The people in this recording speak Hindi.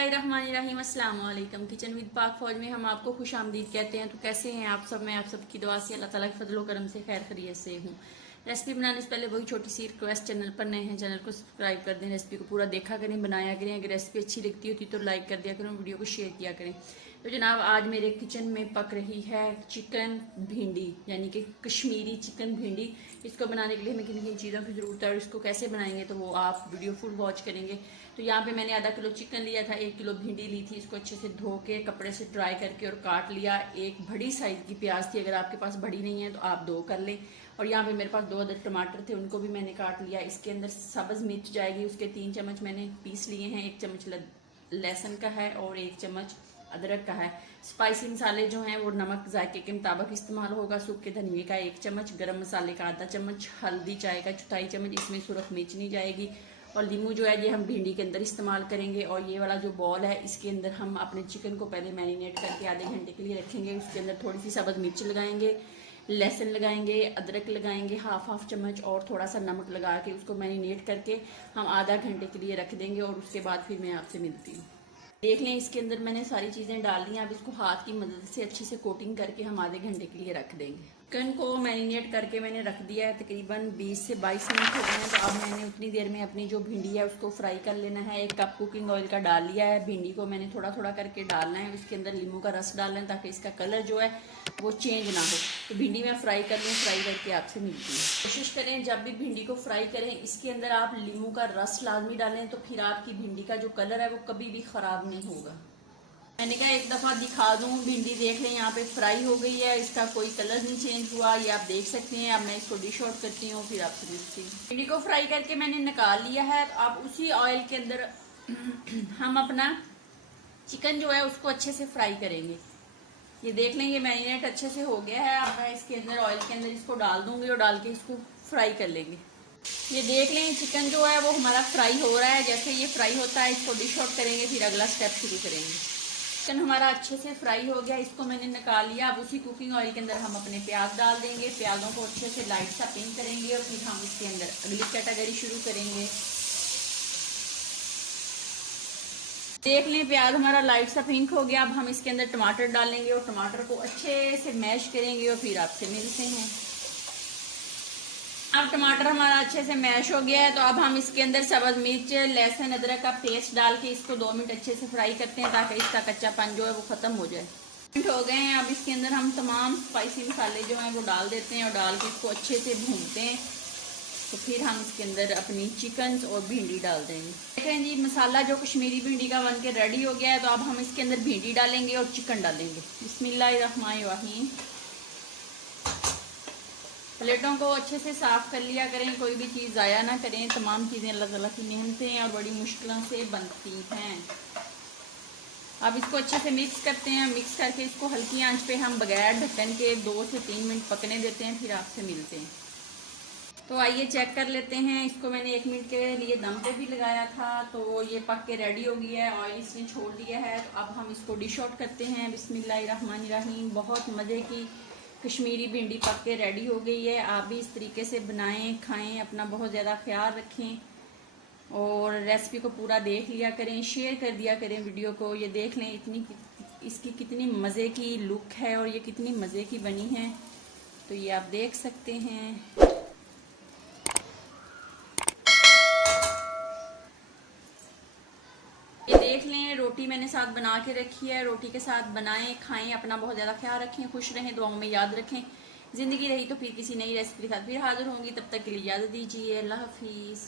बिस्मिल्लाहिर्रहमानिर्रहीम, अस्सलाम वालेकुम। किचन विद पाक फौज में हम आपको खुश आमदीद कहते हैं। तो कैसे हैं आप सब? मैं आप सबकी दुआ से अल्लाह ताला के फजलो करम से खैर खैरियत से हूँ। रेसिपी बनाने से पहले वही छोटी सी रिक्वेस्ट, चैनल पर नए हैं चैनल को सब्सक्राइब कर दें, रेसिपी को पूरा देखा करें, बनाया करें। अगर रेसिपी अच्छी लगती होती तो लाइक कर दिया करें, वीडियो को शेयर किया करें। तो जनाब आज मेरे किचन में पक रही है चिकन भिंडी, यानी कि कश्मीरी चिकन भिंडी। इसको बनाने के लिए हमें किन किन चीज़ों की ज़रूरत है और इसको कैसे बनाएंगे तो वो आप वीडियो फुल वॉच करेंगे। तो यहाँ पे मैंने आधा किलो चिकन लिया था, 1 किलो भिंडी ली थी। इसको अच्छे से धो के कपड़े से ड्राई करके और काट लिया। एक बड़ी साइज की प्याज थी, अगर आपके पास बड़ी नहीं है तो आप 2 कर लें। और यहाँ पे मेरे पास 2 अदर टमाटर थे, उनको भी मैंने काट लिया। इसके अंदर सब्ज मिर्च जाएगी, उसके 3 चम्मच मैंने पीस लिए हैं। 1 चम्मच लहसुन का है और 1 चम्मच अदरक का है। स्पाइसी मसाले जो हैं वो नमक जायके के मुताबिक इस्तेमाल होगा। सूखे धनिए का 1 चम्मच, गरम मसाले का आधा चम्मच, हल्दी चाय का 1/4 चम्मच, इसमें सुरख मिर्च नहीं जाएगी। और लीमू जो है ये हम भिंडी के अंदर इस्तेमाल करेंगे। और ये वाला जो बॉल है इसके अंदर हम अपने चिकन को पहले मैरिनेट करके आधे घंटे के लिए रखेंगे। उसके अंदर थोड़ी सी सब्ज मिर्च लगाएंगे, लहसुन लगाएंगे, अदरक लगाएंगे हाफ चम्मच, और थोड़ा सा नमक लगा के उसको मैरिनेट करके हम आधा घंटे के लिए रख देंगे। और उसके बाद फिर मैं आपसे मिलती हूँ। देख लें इसके अंदर मैंने सारी चीज़ें डाल दी हैं। अब इसको हाथ की मदद से अच्छे से कोटिंग करके हम आधे घंटे के लिए रख देंगे। चिकन को मैरिनेट करके मैंने रख दिया है, तकरीबन 20 से 22 मिनट हो गए हैं। तो अब मैंने उतनी देर में अपनी जो भिंडी है उसको फ्राई कर लेना है। 1 कप कुकिंग ऑयल का डाल लिया है। भिंडी को मैंने थोड़ा थोड़ा करके डालना है। उसके अंदर नींबू का रस डालना है ताकि इसका कलर जो है वो चेंज ना हो। तो भिंडी मैं फ्राई कर लूँ, फ्राई करके आपसे मिलती हूँ। कोशिश करें जब भी भिंडी को फ्राई करें इसके अंदर आप नींबू का रस लाजमी डालें, तो फिर आपकी भिंडी का जो कलर है वो कभी भी ख़राब नहीं होगा। मैंने कहा एक दफ़ा दिखा दूं। भिंडी देख लें यहाँ पे फ्राई हो गई है, इसका कोई कलर नहीं चेंज हुआ, ये आप देख सकते हैं। अब मैं इसको डिश आउट करती हूँ, फिर आपसे मिलती हूँ। भिंडी को फ्राई करके मैंने निकाल लिया है। तो अब उसी ऑयल के अंदर हम अपना चिकन जो है उसको अच्छे से फ्राई करेंगे। ये देख लें ये मैरिनेट अच्छे से हो गया है। अब मैं इसके अंदर ऑयल के अंदर इसको डाल दूंगी और डाल के इसको फ्राई कर लेंगे। ये देख लें चिकन जो है वो हमारा फ्राई हो रहा है। जैसे ये फ्राई होता है इसको डिश आउट करेंगे, फिर अगला स्टेप शुरू करेंगे। चिकन हमारा अच्छे से फ्राई हो गया, इसको मैंने निकाल लिया। अब उसी कुकिंग ऑयल के अंदर हम अपने प्याज डाल देंगे। प्याजों को अच्छे से लाइट सा पिंक करेंगे और फिर हम इसके अंदर अगली कैटेगरी शुरू करेंगे। देख लें प्याज हमारा लाइट सा पिंक हो गया। अब हम इसके अंदर टमाटर डालेंगे और टमाटर को अच्छे से मैश करेंगे और फिर आपसे मिलते हैं। अब टमाटर हमारा अच्छे से मैश हो गया है। तो अब हम इसके अंदर सब्ज मिर्च, लहसुन, अदरक का पेस्ट डाल के इसको 2 मिनट अच्छे से फ्राई करते हैं ताकि इसका कच्चापन जो है वो खत्म हो जाए। मिनट हो गए हैं। अब इसके अंदर हम तमाम स्पाइसी मसाले जो हैं वो डाल देते हैं और डाल के इसको अच्छे से भूनते हैं। तो फिर हम इसके अंदर अपनी चिकन और भिंडी डाल देंगे। देखें जी मसाला जो कश्मीरी भिंडी का बन के रेडी हो गया है। तो अब हम इसके अंदर भिंडी डालेंगे और चिकन डालेंगे। बिस्मिल्लाहिर्रहमानिर्रहीम। प्लेटों को अच्छे से साफ कर लिया करें, कोई भी चीज़ ज़ाया ना करें। तमाम चीज़ें अल्लाह ताला की मेहनतें हैं और बड़ी मुश्किलों से बनती हैं। अब इसको अच्छे से मिक्स करते हैं। मिक्स करके इसको हल्की आंच पे हम बगैर ढक्कन के 2 से 3 मिनट पकने देते हैं, फिर आपसे मिलते हैं। तो आइए चेक कर लेते हैं। इसको मैंने 1 मिनट के लिए दम पे भी लगाया था, तो ये पक के रेडी हो गई है। ऑयल इसने छोड़ दिया है। तो अब हम इसको डिश आउट करते हैं। बिस्मिल्लाहिर्रहमानिर्रहीम। बहुत मज़े की कश्मीरी भिंडी पक के रेडी हो गई है। आप भी इस तरीके से बनाएं, खाएं, अपना बहुत ज़्यादा ख्याल रखें और रेसिपी को पूरा देख लिया करें, शेयर कर दिया करें वीडियो को। ये देख लें इसकी कितनी मज़े की लुक है और ये कितनी मज़े की बनी है। तो ये आप देख सकते हैं। ये देख लें रोटी मैंने साथ बना के रखी है। रोटी के साथ बनाएं, खाएं, अपना बहुत ज़्यादा ख्याल रखें, खुश रहें, दुआओं में याद रखें। ज़िंदगी रही तो फिर किसी नई रेसिपी के साथ फिर हाजिर होंगी। तब तक के लिए इजाज़त दीजिए। अल्लाह हाफिज़।